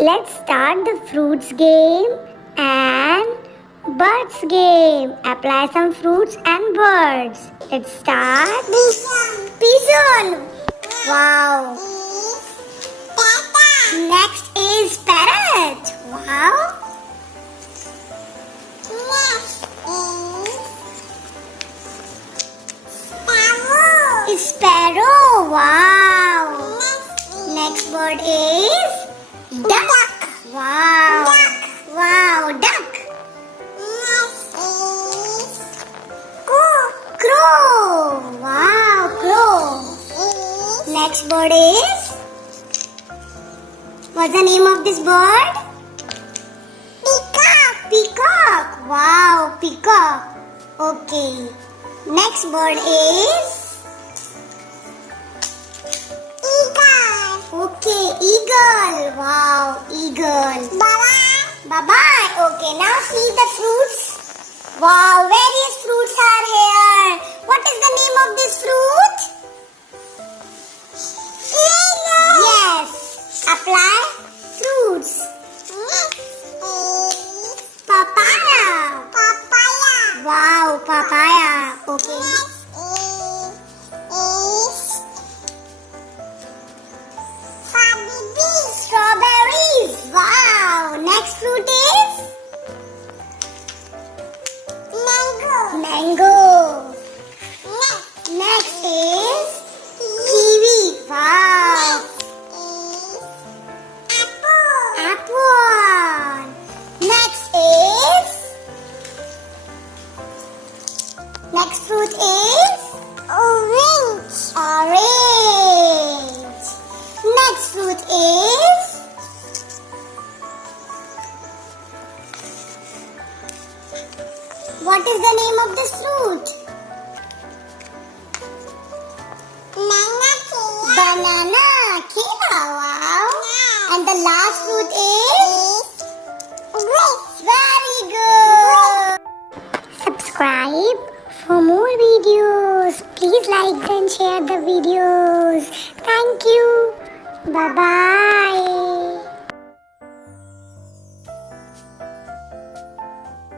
Let's start the fruits game and birds game. Apply some fruits and birds. Let's start. Pigeon. Wow. Next is parrot. Wow. Sparrow. Wow. Next word is duck. Wow. Wow, duck. Crow. Wow, crow. Next word is, what's the name of this bird? Peacock. Peacock. Wow, peacock. Okay. Next bird is eagle. Okay, eagle. Wow, eagle. Bye-bye. Bye-bye. Okay, now see the fruits. Wow, various fruits are here. What is the name of this fruit? Yes. Apply fruits. Papaya. Papaya. Wow, papaya. Okay. Strawberries. Wow. Next fruit is mango. Next is kiwi. Wow. Apple. Next fruit is orange. Next fruit is what is the name of this fruit? Banana. Kira. Wow. And the last fruit is very good. Subscribe for more videos. Please like and share the videos. Thank you. Bye-bye.